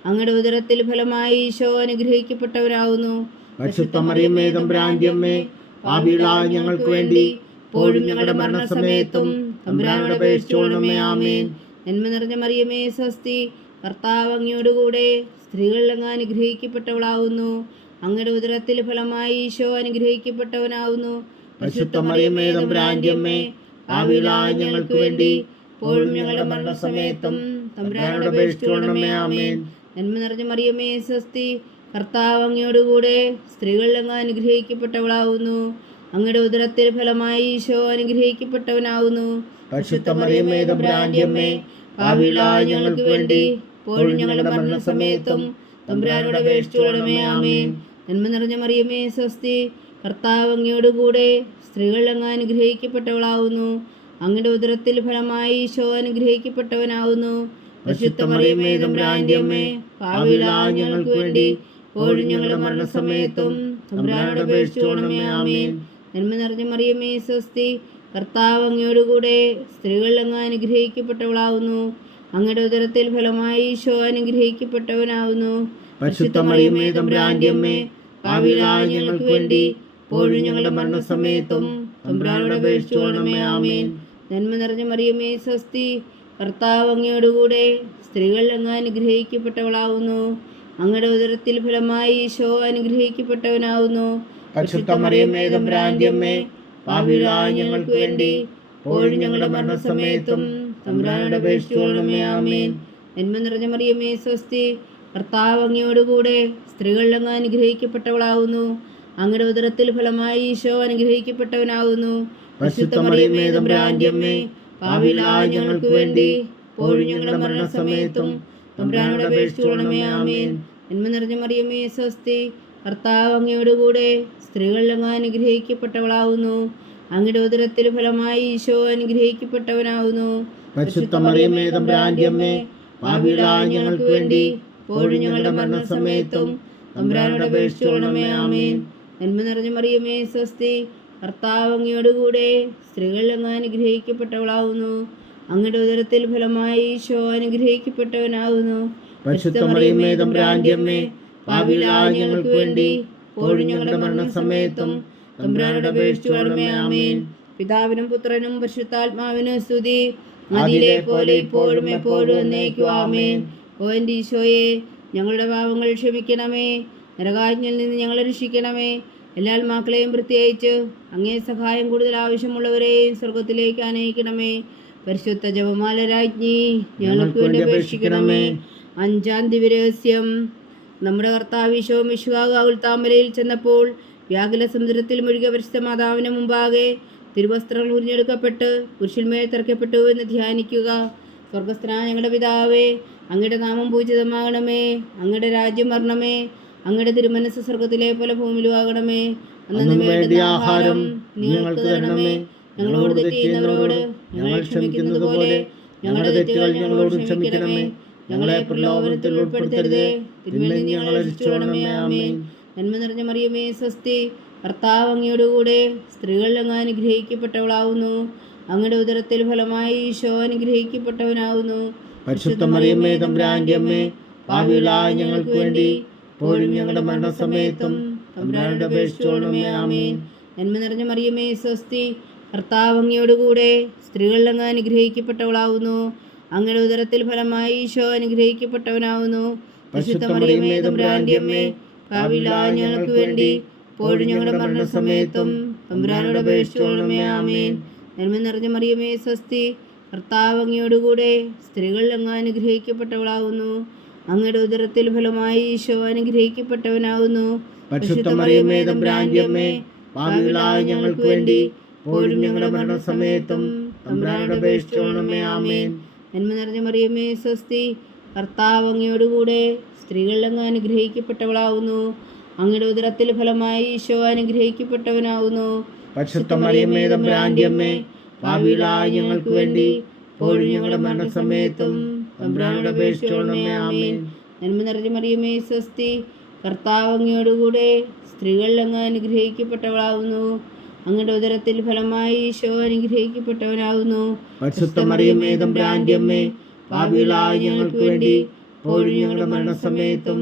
അങ്ങയുടെ ഉദരത്തിൽ ഫലമായി ഈശോ അനുഗ്രഹിക്കപ്പെട്ടവരാവുന്നു. പരിശുദ്ധമറിയമ്മേ തമ്പുരാന്റെ അമ്മേ പാപികളായ ഞങ്ങൾക്ക് വേണ്ടി ഇപ്പോഴും ഞങ്ങളുടെ മരണസമയത്തും തമ്പുരാനോട് അപേക്ഷിച്ചുകൊള്ളണമേ ആമേൻ. നന്മ നിറഞ്ഞ മറിയമേ സ്വസ്തി കർത്താവ് അങ്ങയോടുകൂടെ സ്ത്രീകൾ അങ്ങ് അനുഗ്രഹിക്കപ്പെട്ടവളാവുന്നു. അങ്ങയുടെ ഉദരത്തിൽ ഫലമായി ഈശോ അനുഗ്രഹിക്കപ്പെട്ടവനാവുന്നു. പരിശുദ്ധ മറിയമ്മേ തമ്പുരാന്റെ അമ്മേ പാപികളായ ഞങ്ങൾക്ക് വേണ്ടി ഇപ്പോഴും ഞങ്ങളുടെ മരണസമയത്തും തമ്പുരാനോട് അപേക്ഷിച്ചുകൊള്ളണമേ ആമേൻ. നന്മ നിറഞ്ഞ മറിയമേ സ്വസ്തി കർത്താവ് അങ്ങയോടുകൂടെ സ്ത്രീകൾ അങ്ങ് അനുഗ്രഹിക്കപ്പെട്ടവളാവുന്നു. അങ്ങയുടെ ഉദരത്തിൽ ഫലമായി ഈശോ അനുഗ്രഹിക്കപ്പെട്ടവനാവുന്നു. പരിശുദ്ധ മറിയമ്മേ തമ്പുരാന്റെ അമ്മേ പാപികളായ ഞങ്ങൾക്ക് വേണ്ടി ഇപ്പോഴും ഞങ്ങളുടെ മരണ സമയത്തും തമ്പുരാനോട് അപേക്ഷിച്ചുകൊള്ളണമേ ആമേൻ. നന്മ നിറഞ്ഞ മറിയമേ സ്വസ്തി. കർത്താവ് അങ്ങയോടുകൂടെ സ്ത്രീകൾ അങ്ങ് അനുഗ്രഹിക്കപ്പെട്ടവളാവുന്നു. അങ്ങയുടെ ഉദരത്തിൽ ഫലമായി ഈശോ അനുഗ്രഹിക്കപ്പെട്ടവനാവുന്നു. പരിശുദ്ധ മറിയമേ തമ്പുരാന്റെ അമ്മേ പാവികളായ ഞങ്ങൾക്ക് വേണ്ടി ഇപ്പോഴും ഞങ്ങളുടെ മരണസമയത്തും തമ്പുരാനോട് അപേക്ഷിച്ചുകൊള്ളണമേ ആമേൻ. നന്മ നിറഞ്ഞ മറിയമേ സ്വസ്തി. കർത്താവ് അങ്ങയോടുകൂടെ സ്ത്രീകൾ അങ്ങ് അനുഗ്രഹിക്കപ്പെട്ടവളാവുന്നു. അങ്ങയുടെ ഉദരത്തിൽ ഫലമായി ഈശോ അനുഗ്രഹിക്കപ്പെട്ടവനാവുന്നു. പരിശുദ്ധ മറിയമ്മേ തമ്പുരാന്റെ ഞങ്ങൾക്ക് വേണ്ടി? ഇപ്പോഴും ഞങ്ങളുടെ മരണസമയത്തും തമ്പുരാനോട് അപേക്ഷിച്ചുകൊള്ളണമേ ആമേൻ. നന്മ നിറഞ്ഞ മറിയമേ സ്വസ്തി കർത്താവ് അങ്ങയോടുകൂടെ സ്ത്രീകൾ അങ്ങ് അനുഗ്രഹിക്കപ്പെട്ടവളാവുന്നു. അങ്ങയുടെ ഉദരത്തിൽ ഫലമായി ഈശോ അനുഗ്രഹിക്കപ്പെട്ടവനാവുന്നു. പരിശുദ്ധമറിയമ്മേ ഞങ്ങൾക്ക് വേണ്ടി? ഇപ്പോഴും ഞങ്ങളുടെ മരണസമയത്തും തമ്പുരാനോട് അപേക്ഷിച്ചുകൊള്ളണമേ ആമേൻ. നന്മ നിറഞ്ഞ മറിയമേ സ്വസ്തി. കർത്താവ് അങ്ങയോടുകൂടെ സ്ത്രീകൾ അങ്ങ് അനുഗ്രഹിക്കപ്പെട്ടവളാവുന്നു. അങ്ങയുടെ ഉദരത്തിൽ ഫലമായി ഈശോ അനുഗ്രഹിക്കപ്പെട്ടവനാവുന്നു. പരിശുദ്ധ മറിയമ്മേ തമ്പുരാന്റെ അമ്മേ പാപികളായ ഞങ്ങൾക്ക് വേണ്ടി പോഴും ഞങ്ങളുടെ മരണസമയത്തും തമ്പുരാനോട് അപേക്ഷിച്ചുകൊള്ളണമേ ആമേൻ. നന്മ നിറഞ്ഞ മറിയമേ സ്വസ്തി. കർത്താവ് അങ്ങയോടുകൂടെ സ്ത്രീകൾ അങ്ങ് അനുഗ്രഹിക്കപ്പെട്ടവളാവുന്നു. അങ്ങയുടെ ഉദരത്തിൽ ഫലമായി ഈശോ അനുഗ്രഹിക്കപ്പെട്ടവനാവുന്നു. പരിശുദ്ധ മറിയമ്മേ തമ്പുരാന്റെ പാപികളായ ഞങ്ങൾക്ക് വേണ്ടി പോഴും ഞങ്ങളുടെ മരണസമയത്തും തമ്പുരാനോട് അപേക്ഷിച്ചുകൊള്ളണമേ ആമേൻ. നന്മ നിറഞ്ഞ മറിയമേ സ്വസ്തി കർത്താവ് അങ്ങയോടുകൂടെ അങ്ങ് അനുഗ്രഹിക്കപ്പെട്ടവളാവുന്നു. അങ്ങയുടെ ഉദരത്തിൽ ഫലമായി ഈശോ അനുഗ്രഹിക്കപ്പെട്ടവനാവുന്നു. പരിശുദ്ധ മറിയമ്മേ തമ്പുരാന്റെ പാപികളായ ഞങ്ങൾക്ക് വേണ്ടി പോഴും ഞങ്ങളുടെ മരണസമയത്തും തമ്പുരാനോട് അപേക്ഷിച്ചുകൊള്ളണമേ ആമേൻ. പിതാവിനും പുത്രനും പരിശുദ്ധാത്മാവിനും സ്തുതി. അതിലെ പോലെ ഇപ്പോഴും എപ്പോഴും എന്നേക്കും ആമേൻ. ഓ എന്റെ ഈശോയെ ഞങ്ങളുടെ പാപങ്ങൾ ക്ഷമിക്കണമേ. നരകാജ്ഞയിൽ നിന്ന് ഞങ്ങളെ രക്ഷിക്കണമേ. എല്ലാ ആത്മാക്കളെയും പ്രത്യേകിച്ച് അങ്ങേ സഹായം കൂടുതൽ ആവശ്യമുള്ളവരെയും സ്വർഗത്തിലേക്ക് അനയിക്കണമേ പരിശുദ്ധ ജപമാല രാജ്ഞി ഞങ്ങൾക്ക് വേണ്ടി അപേക്ഷിക്കണമേ. അഞ്ചാം ദിവരഹസ്യം നമ്മുടെ കർത്താവിശോ വിശ്വാകാവുൽ താമരയിൽ ചെന്നപ്പോൾ വ്യാകുല സമുദ്രത്തിൽ മുഴുകിയ പരിശുദ്ധ മാതാവിന് മുമ്പാകെ തിരുവസ്ത്രങ്ങൾ ഉരിഞ്ഞെടുക്കപ്പെട്ട് കുരിശിന്മേൽ തിറക്കപ്പെട്ടു എന്ന് ധ്യാനിക്കുക. സ്വർഗസ്ഥനായ ഞങ്ങളുടെ പിതാവേ അങ്ങയുടെ നാമം പൂജിതമാകണമേ അങ്ങയുടെ രാജ്യം വരണമേ അങ്ങയുടെ തിരുമനസ് സ്വർഗത്തിലെ പോലെ ഭൂമിയിലുമാകണമേ. അന്നു ആഹാരം നിങ്ങൾക്ക് തരണമേ. ഞങ്ങളോട് തെറ്റിയുന്നവരോട് ഞങ്ങൾ ക്ഷമിക്കുന്നത് പോലെ ഞങ്ങളുടെ തെറ്റുകൾ ഞങ്ങളോട് ക്ഷമിക്കണമേ. ഞങ്ങളെ പ്രലോഭനത്തിൽ ഉൾപ്പെടുത്തരുതേ. തിന്മയിൽ ഞങ്ങളെ രക്ഷിച്ചുകൊള്ളണമേ. ആമേൻ. നന്മ നിറഞ്ഞ മറിയമേ സ്വസ്തി. കർത്താവ് അങ്ങയോടുകൂടെ സ്ത്രീകൾ അങ്ങ് അനുഗ്രഹിക്കപ്പെട്ടവളാവുന്നു. അങ്ങയുടെ ഉദരത്തിൽ ഫലമായി ഈശോ അനുഗ്രഹിക്കപ്പെട്ടവനാവുന്നു. പരിശുദ്ധ മറിയമ്മേ തമ്പുരാന്റെ അമ്മേ പാപികളായ ഞങ്ങൾക്ക് വേണ്ടി പോലും ഞങ്ങളുടെ മരണസമയത്തും തമ്പുരാനോട് അപേക്ഷിച്ചോളണമേ ആമേൻ. നന്മ നിറഞ്ഞ മറിയമേ സ്വസ്തി കർത്താവ് അങ്ങയോടുകൂടെ സ്ത്രീകൾ അങ്ങ് അനുഗ്രഹിക്കപ്പെട്ടവളാവുന്നു. അങ്ങയുടെ ഉദരത്തിൽ ഫലമായി ഈശോ അനുഗ്രഹിക്കപ്പെട്ടവനാവുന്നു. പരിശുദ്ധ മറിയമേ തമ്പുരാന്റെ അമ്മേ പാപികളായ ഞങ്ങൾക്ക് വേണ്ടി ഇപ്പോഴും ഞങ്ങളുടെ മരണസമയത്തും തമ്പുരാനോട് അപേക്ഷിച്ചോളമേ ആമേൻ. നന്മ നിറഞ്ഞ മറിയമേ സ്വസ്തി. കർത്താവ് അങ്ങയോടുകൂടെ സ്ത്രീകൾ അങ്ങ് അനുഗ്രഹിക്കപ്പെട്ടവളാവുന്നു. അങ്ങയുടെ ഉദരത്തിൽ ഫലമായി ഈശോ അനുഗ്രഹിക്കപ്പെട്ടവനാവുന്നു. പാപികളായ ഞങ്ങൾക്ക് വേണ്ടി ഇപ്പോഴും ഞങ്ങളുടെ മരണസമയത്തും തമ്പുരാനോട് അപേക്ഷിച്ചോളമേ ആമേൻ. നന്മ നിറഞ്ഞ മറിയമേ സ്വസ്തി. കർത്താവ് അങ്ങയോടുകൂടെ സ്ത്രീകളിൽ അങ്ങ് അനുഗ്രഹിക്കപ്പെട്ടവളാവുന്നു. അങ്ങയുടെ ഉദരത്തിൽ ഫലമായി ഈശോ അനുഗ്രഹിക്കപ്പെട്ടവനാവുന്നു. പരിശുദ്ധ മറിയമേ തമ്പുരാന്റെ അമ്മേ പാപികളായ ഞങ്ങൾക്ക് വേണ്ടി ഞങ്ങളുടെ മരണസമയത്തും തമ്പുരാനോട് അപേക്ഷിച്ചോണമേ ആമേൻ. നന്മ നിറഞ്ഞ മറിയമേ സ്വസ്തി. കർത്താവ് അങ്ങയോടുകൂടെ സ്ത്രീകളിൽ അങ്ങ് അനുഗ്രഹിക്കപ്പെട്ടവളാവുന്നു. അങ്ങയുടെ ഉദരത്തിൽ ഫലമായി ഈശോ അനുഗ്രഹിക്കപ്പെട്ടവനാവുന്നു. പരിശുദ്ധ മറിയമേ തമ്പുരാന്റെ അമ്മേ പാപികളായ ഞങ്ങൾക്ക് വേണ്ടി ഇപ്പോഴും ഞങ്ങളുടെ മരണസമയത്തും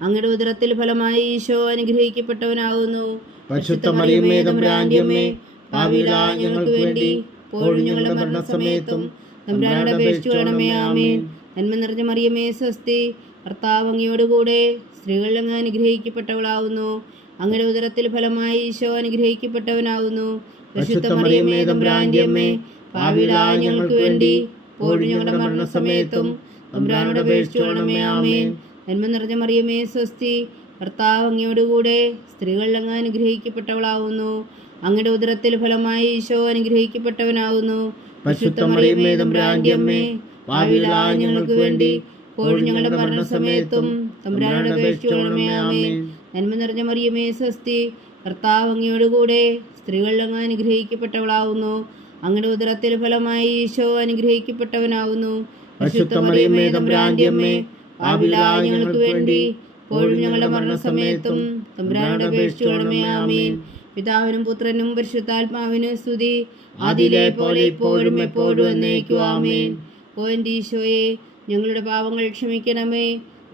അങ്ങയുടെ ഉദരത്തിൽ ഫലമായി ഈശോ അനുഗ്രഹിക്കപ്പെട്ടവനാകുന്നു. ഞങ്ങൾക്ക് വേണ്ടി ഇപ്പോഴും ഞങ്ങളുടെ മരണസമയത്തും തമ്പുരാനോട് അപേക്ഷിച്ചു കൊള്ളണമേ ആമേൻ. നന്മ നിറഞ്ഞ മറിയമേ സ്വസ്തി കർത്താവ് അങ്ങയോടുകൂടെ സ്ത്രീകളിൽ അങ്ങ് അനുഗ്രഹിക്കപ്പെട്ടവളാവുന്നു. അങ്ങയുടെ ഉദരത്തിൽ ഫലമായി ഈശോ അനുഗ്രഹിക്കപ്പെട്ടവനാകുന്നു പരിശുദ്ധ മറിയമേ തമ്പുരാന്റെ അമ്മേ പാപികളായ ഞങ്ങൾക്ക് വേണ്ടി പോഴും ഞങ്ങളുടെ മരണസമയത്തും തമ്പുരാനോട് അപേക്ഷിച്ചു വേണമേ ആമേൻ. നന്മ നിറഞ്ഞ മറിയമേ സ്വസ്തി. ഭർത്താവ് അങ്ങയോടുകൂടെ സ്ത്രീകളിൽ അങ്ങ് അനുഗ്രഹിക്കപ്പെട്ടവളാവുന്നു. അങ്ങയുടെ ഉദരത്തിൽ ഫലമായി ഈശോ അനുഗ്രഹിക്കപ്പെട്ടവനാവുന്നു. അമ്മേ ഞങ്ങൾക്ക് വേണ്ടി ഇപ്പോഴും ഞങ്ങളുടെ മരണസമയത്തും തമ്പുരാനോട് അപേക്ഷിച്ചോണമേ ആമേൻ. നന്മ നിറഞ്ഞ മറിയമേ സ്വസ്തി. ഭർത്താവ് അങ്ങയോടുകൂടെ സ്ത്രീകളിൽ അങ്ങ് അനുഗ്രഹിക്കപ്പെട്ടവളാവുന്നു. അങ്ങയുടെ ഉദരത്തിൽ ഫലമായി ഈശോ അനുഗ്രഹിക്കപ്പെട്ടവനാവുന്നു. പരിശുദ്ധ മറിയമേ തമ്പുരാന്റെ അമ്മേ പാപികളായ ഞങ്ങൾക്ക് വേണ്ടി ഇപ്പോഴും ഞങ്ങളുടെ മരണസമയത്തും തമ്പുരാനോട് അപേക്ഷിച്ചോണമേ ആമീൻ. പിതാവിനും പുത്രനും പരിശുദ്ധാത്മാവിനും സ്തുതി. അതിലെ പോലെ ഇപ്പോഴും എപ്പോഴും എന്നേക്കും ആമീൻ. ഓ എന്റെ ഈശോയെ ഞങ്ങളുടെ പാവങ്ങൾ ക്ഷമിക്കണമേ.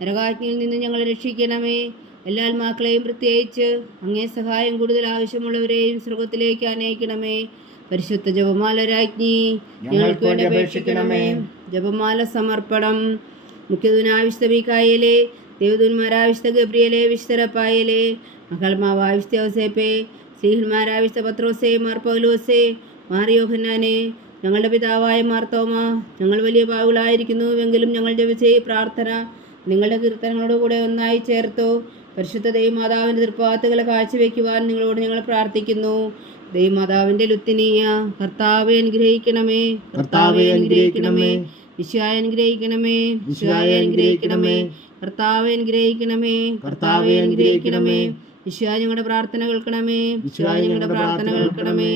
നരകാജ്ഞയിൽ നിന്ന് ഞങ്ങളെ രക്ഷിക്കണമേ. എല്ലാ ആത്മാക്കളെയും പ്രത്യേകിച്ച് അങ്ങേ സഹായം കൂടുതൽ ആവശ്യമുള്ളവരെയും സ്വർഗത്തിലേക്ക് അനയിക്കണമേ പരിശുദ്ധ ജപമാല രാജ്ഞി ഞങ്ങൾക്ക് വേണ്ടി അപേക്ഷിക്കണമേ. ജപമാല സമർപ്പണം. മുഖ്യദൂനാവിശുദ്ധ മീക്കായേലെ ദേവദൂന്മാരാവിശുദ്ധ ഗബ്രിയലെ വിശുദ്ധറപ്പായേലെ മകൾമാവാവിശുദ്ധ ഔസേപ്പെ സീഹന്മാരാവിശുദ്ധ പത്രോസെ മാർ പൗലോസെ മാറിയോഹന്നാനെ ഞങ്ങളുടെ പിതാവായ മാർത്തോമ ഞങ്ങൾ വലിയ പാവുകളായിരിക്കുന്നുവെങ്കിലും ഞങ്ങൾ ജപിച്ച ഈ പ്രാർത്ഥന നിങ്ങളുടെ കീർത്തനങ്ങളോട് കൂടെ ഒന്നായി ചേർത്തു. പരിശുദ്ധ ദൈവമാതാവിന്റെ തൃപ്പാത്തുകളെ കാഴ്ചവെക്കുവാൻ നിങ്ങളോട് ഞങ്ങൾ പ്രാർത്ഥിക്കുന്നു. ദൈവമാതാവിന്റെ ലുത്തിനീയ കർത്താവെ അനുഗ്രഹിക്കണമേ കർത്താവെ അനുഗ്രഹിക്കണമേ. വിശ്വായ അനുഗ്രഹിക്കണമേ വിശ്വായ അനുഗ്രഹിക്കണമേ കർത്താവെ അനുഗ്രഹിക്കണമേ കർത്താവെ അനുഗ്രഹിക്കണമേ. വിശ്വായ ഞങ്ങളുടെ പ്രാർത്ഥന കേൾക്കണമേ വിശ്വായ ഞങ്ങളുടെ പ്രാർത്ഥന കേൾക്കണമേ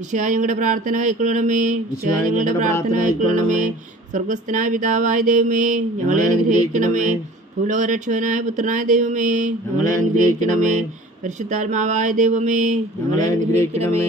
വിശ്വായ ഞങ്ങളുടെ പ്രാർത്ഥന കൈക്കൊള്ളണമേ വിശ്വായ ഞങ്ങളുടെ പ്രാർത്ഥന കൈക്കൊള്ളണമേ സ്വർഗസ്ഥനായ പിതാവായ ദൈവമേ ഞങ്ങളെ അനുഗ്രഹിക്കണമേ. ഭൂലോകരക്ഷകനായ പുത്രനായ ദൈവമേ ഞങ്ങളെ അനുഗ്രഹിക്കണമേ. പരിശുദ്ധാത്മാവായ ദൈവമേ ഞങ്ങളെ അനുഗ്രഹിക്കണമേ.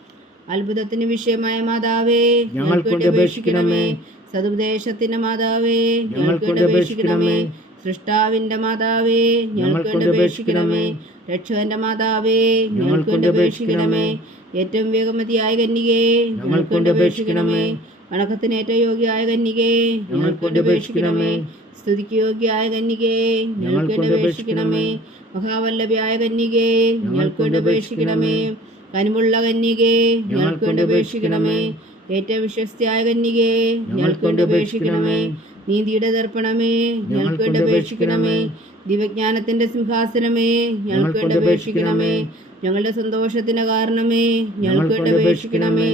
അത്ഭുതത്തിന് വിഷയമായ മാതാവേ ഞങ്ങൾക്ക് വേണ്ടി അപേക്ഷിക്കണമേ സതുപദേശത്തിന്റെ മാതാവേ ഞങ്ങൾക്ക് വേണ്ടി അപേക്ഷിക്കണമേ സൃഷ്ടാവിന്റെ മാതാവേ ഞങ്ങൾക്ക് വേണ്ടി അപേക്ഷിക്കണമേ രക്ഷകന്റെ മാതാവേ ഞങ്ങൾക്ക് വേണ്ടി അപേക്ഷിക്കണമേ ഏറ്റവും വേഗമതിയായ കന്യകേ ഞങ്ങൾക്ക് വേണ്ടി അപേക്ഷിക്കണമേ വണക്കത്തിന് ഏറ്റവും യോഗ്യയായ കന്യകേ ഞങ്ങൾക്ക് വേണ്ടി അപേക്ഷിക്കണമേ സ്തുതിക്ക് യോഗ്യയായ കന്യകേ ഞങ്ങൾക്ക് വേണ്ടി അപേക്ഷിക്കണമേ മഹാവല്ലഭയായ കന്യകേ ഞങ്ങൾക്ക് അപേക്ഷിക്കണമേ കനിവുള്ള കന്യകേ ഞങ്ങൾക്ക് വേണ്ടി അപേക്ഷിക്കണമേ ഏറ്റവും വിശ്വസ്തയായ കന്യകേ ഞങ്ങൾക്ക് വേണ്ടി അപേക്ഷിക്കണമേ നീതിയുടെ ദർപ്പണമേ ഞങ്ങൾക്ക് വേണ്ടി അപേക്ഷിക്കണമേ ദിവജ്ഞാനത്തിന്റെ സിംഹാസനമേ ഞങ്ങൾക്ക് വേണ്ടി അപേക്ഷിക്കണമേ ഞങ്ങളുടെ സന്തോഷത്തിന്റെ കാരണമേ ഞങ്ങൾക്ക് വേണ്ടി അപേക്ഷിക്കണമേ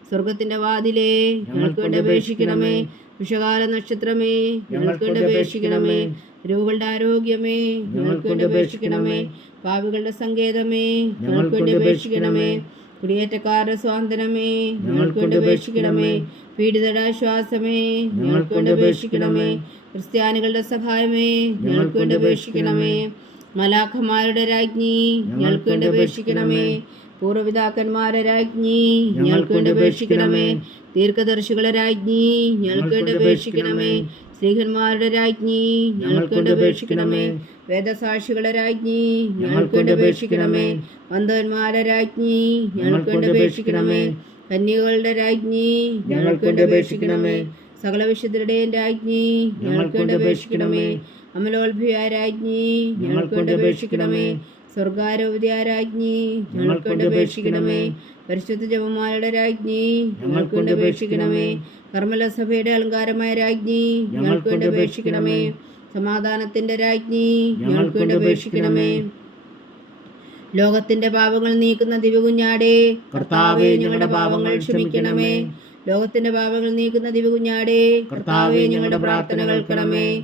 സ്വർഗത്തിന്റെ വാതിലേ ഞങ്ങൾക്ക് വേണ്ടി അപേക്ഷിക്കണമേ. വിഷകാല നക്ഷത്രമേ ഞങ്ങൾക്ക് വേണ്ടി അപേക്ഷിക്കണമേ. രോഗികളുടെ ആരോഗ്യമേ ഞങ്ങൾക്ക് വേണ്ടി അപേക്ഷിക്കണമേ. പാവികളുടെ സങ്കേതമേ ഞങ്ങൾക്ക് വേണ്ടി അപേക്ഷിക്കണമേ. കുടിയേറ്റക്കാരുടെ സ്വാതന്ത്ര്യമേ ഞങ്ങൾക്ക് വേണ്ടി അപേക്ഷിക്കണമേ. പീഡിതരുടെ ആശ്വാസമേ ഞങ്ങൾക്ക് വേണ്ടി അപേക്ഷിക്കണമേ. ക്രിസ്ത്യാനികളുടെ സഹായമേ ഞങ്ങൾക്ക് വേണ്ടി അപേക്ഷിക്കണമേ. മലാഖമാരുടെ രാജ്ഞി ഞങ്ങൾക്ക് വേണ്ടി അപേക്ഷിക്കണമേ. പൂർവപിതാക്കന്മാരുടെ രാജ്ഞി ഞങ്ങൾക്ക് വേണ്ടി അപേക്ഷിക്കണമേ ദീർഘദർശികളെ രാജ്ഞി ഞങ്ങൾക്ക് വേണ്ടി അപേക്ഷിക്കണമേ സ്ത്രീഹന്മാരുടെ രാജ്ഞി ഞങ്ങൾക്ക് വേണ്ടി അപേക്ഷിക്കണമേ വേദസാക്ഷികളെ രാജ്ഞി ഞങ്ങൾക്ക് വേണ്ടി അപേക്ഷിക്കണമേ വന്ധവന്മാരുടെ രാജ്ഞി ഞങ്ങൾക്ക് വേണ്ടി അപേക്ഷിക്കണമേ കന്യകളുടെ രാജ്ഞി ഞങ്ങൾക്ക് വേണ്ടി അപേക്ഷിക്കണമേ സകല വിശുദ്ധരുടെയും രാജ്ഞി ഞങ്ങൾക്ക് വേണ്ടി അപേക്ഷിക്കണമേ അമലോത്ഭയ രാജ്ഞി ഞങ്ങൾക്ക് വേണ്ടി അപേക്ഷിക്കണമേ സ്വർഗാരോപതിയ ഞങ്ങൾക്കൊണ്ട് അപേക്ഷിക്കണമേ. പരിശുദ്ധ ജപമാലയുടെ രാജ്ഞി ഞങ്ങൾക്ക് വേണ്ടി അപേക്ഷിക്കണമേ. കർമ്മല സഭയുടെ അലങ്കാരമായ രാജ്ഞി ഞങ്ങൾക്ക് വേണ്ടി അപേക്ഷിക്കണമേ. സമാധാനത്തിന്റെ രാജ്ഞി ഞങ്ങൾക്ക് വേണ്ടി അപേക്ഷിക്കണമേ. ലോകത്തിന്റെ പാപങ്ങൾ നീക്കുന്ന ദിവകുഞ്ഞാടേ കർത്താവെ ഞങ്ങളുടെ പാപങ്ങൾ ക്ഷമിക്കണമേ. ലോകത്തിന്റെ പാപങ്ങൾ നീക്കുന്ന ദിവകുഞ്ഞാടേ കർത്താവെ ഞങ്ങളുടെ പ്രാർത്ഥന കേൾക്കണമേ.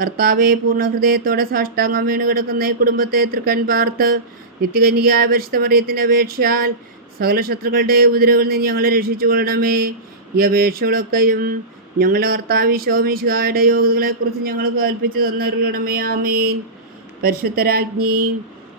കർത്താവെ പൂർണ ഹൃദയത്തോടെ സാഷ്ടാംഗം വീണ് കിടക്കുന്ന ഈ കുടുംബത്തെ തൃക്കൻ പാർത്ത് നിത്യകന്യകയായ പരിശുദ്ധ മറിയത്തിന്റെ അപേക്ഷയാൽ സകല ശത്രുക്കളുടെ ഉതിരകളിൽ നിന്ന് ഞങ്ങളെ രക്ഷിച്ചു കൊള്ളണമേ ഈ അപേക്ഷകളൊക്കെയും ഞങ്ങളുടെ കർത്താവ് ശോമിശിഹായുടെ യോഗ്യതകളെക്കുറിച്ച് ഞങ്ങൾക്ക് കൽപ്പിച്ചു തന്നരുളണമേ. ആമീൻ. പരിശുദ്ധരാജ്ഞി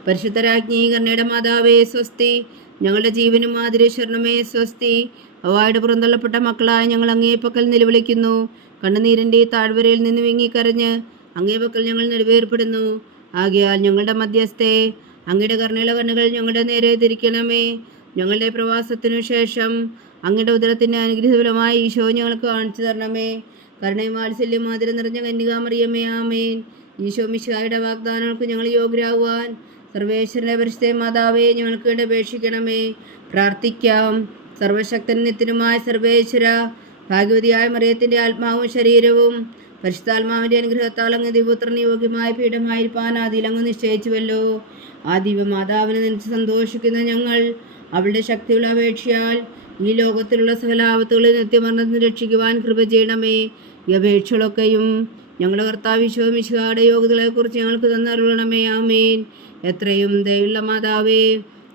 പരിശുദ്ധരാജ്ഞി കർണയുടെ മാതാവേ സ്വസ്തി. ഞങ്ങളുടെ ജീവനും ശരണമേ സ്വസ്തി. അവയുടെ പുറന്തള്ളപ്പെട്ട മക്കളായ ഞങ്ങൾ അങ്ങേപ്പക്കൽ നിലവിളിക്കുന്നു. കണ്ണുനീരിന്റെ താഴ്വരയിൽ നിന്ന് വിങ്ങിക്കരഞ്ഞ് അങ്ങേ പക്കൽ ഞങ്ങൾ നെടുവേർപ്പെടുന്നു. ആകയാൽ ഞങ്ങളുടെ മധ്യസ്ഥെ അങ്ങയുടെ കർണയുടെ കണ്ണുകൾ ഞങ്ങളുടെ നേരെ തിരിക്കണമേ. ഞങ്ങളുടെ പ്രവാസത്തിനു ശേഷം അങ്ങയുടെ ഉദരത്തിന്റെ അനുഗ്രഹപരമായി ഈശോ ഞങ്ങൾക്ക് കാണിച്ചു തരണമേ. കരുണയും വാത്സല്യം മാതിരം നിറഞ്ഞ കന്യകാമറിയമ്മേ ആമേൻ. ഈശോ മിശിഹായുടെ വാഗ്ദാനങ്ങൾക്ക് ഞങ്ങൾ യോഗ്യരാകുവാൻ സർവേശ്വരന്റെ പരിശുദ്ധ മാതാവേ ഞങ്ങൾക്ക് വേണ്ടി അപേക്ഷിക്കണമേ. പ്രാർത്ഥിക്കാം. സർവശക്തൻ നിത്യനുമായ സർവേശ്വര ഭാഗ്യവതിയായ മറിയത്തിന്റെ ആത്മാവും ശരീരവും പരിശുദ്ധാത്മാവിന്റെ അനുഗ്രഹത്താൽ അങ്ങ് ദിവപുത്രന് യോഗ്യമായ പീഠമായിരിക്കാൻ ആദിയിൽ അങ്ങ് നിശ്ചയിച്ചുവല്ലോ. ആ ദിവമാതാവിനെ നനച്ച് സന്തോഷിക്കുന്ന ഞങ്ങൾ അവളുടെ ശക്തിയുള്ള അപേക്ഷയാൽ ഈ ലോകത്തിലുള്ള സകലാപത്തുകളിൽ നിത്യമരണത്തിന് രക്ഷിക്കുവാൻ കൃപ ചെയ്യണമേ. ഈ അപേക്ഷകളൊക്കെയും ഞങ്ങളുടെ കർത്താവ് വിശ്വമിശുഹാടെ യോഗ്യതകളെക്കുറിച്ച് ഞങ്ങൾക്ക് തന്നറിയണമേ ആമേൻ. എത്രയും ദയുള്ള മാതാവേ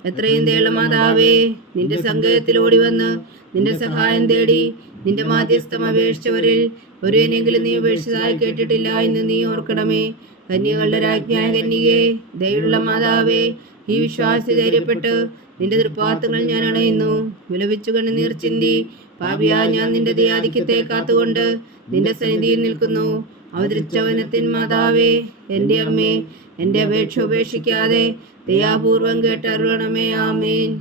എത്രയും തേള മാതാവേ നിന്റെ സങ്കേതത്തിൽ ഓടി വന്ന് നിന്റെ സഹായം തേടി നിന്റെ മാധ്യസ്ഥം അപേക്ഷിച്ചവരിൽ ഒരുവനെങ്കിലും നീ ഉപേക്ഷിച്ചതായി കേട്ടിട്ടില്ല എന്ന് നീ ഓർക്കണമേ. കന്യകളുടെ രാജ്ഞായ കന്യകെ ദയുള്ള മാതാവേ ഈ വിശ്വാസി ധൈര്യപ്പെട്ട് നിന്റെ തൃപ്പാത്തങ്ങൾ ഞാൻ അണയുന്നു. വിലപിച്ചു കണ്ട് നീർച്ചിന്തി പാപിയാ ഞാൻ നിന്റെ ദയാധിക്യത്തെ കാത്തുകൊണ്ട് നിന്റെ സന്നിധിയിൽ നിൽക്കുന്നു. അവതരിച്ചവനത്തിൻ മാതാവേ എന്റെ അമ്മേ എന്റെ അപേക്ഷ ഉപേക്ഷിക്കാതെ தயாபூர்வம் கேட்டு அருளணுமே ஆமீன்